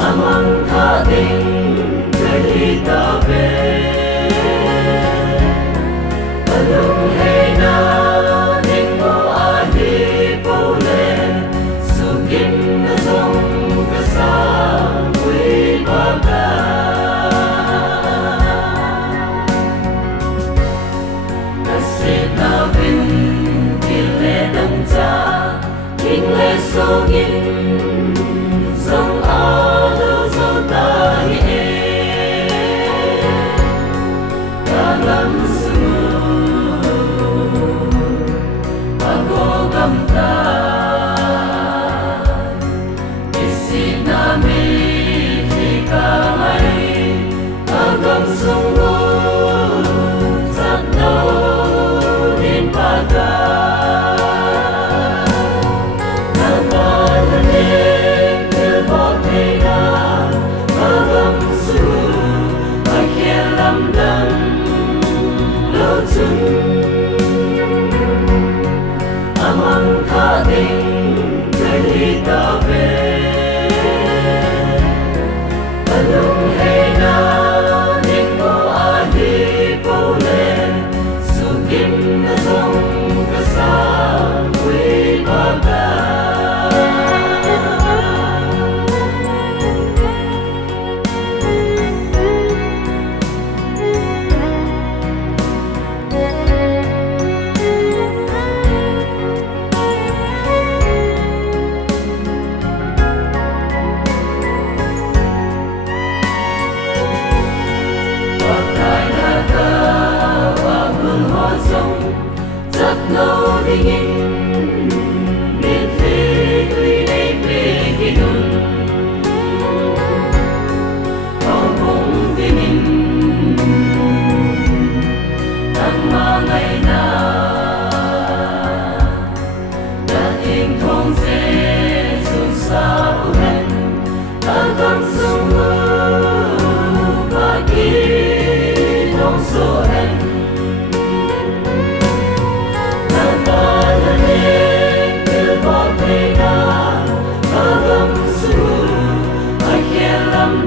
Amang kating kahita be Palung hay na ning mo ahi pole Sugin na zong kasang quy baga Nasit na vinh kile đăng cha Kinh lê so gin Dòng alo dâu ta nghe Ta lắm sương Ta cố găm ta Isina mi khi ca mai Ta găm sông ngô Giặt đâu đến bà ta Amang kating kahita be Palung hay na ning mo ahi pole Sugin na zong kasang quy baga Rất lâu đi nhìn biết thế tuy đây về khi nôn có bóng vì mình đang mà ngày nào đã tình thông dễ xuống xa của mình ta gắn sông mơ và khi thông số em Lắm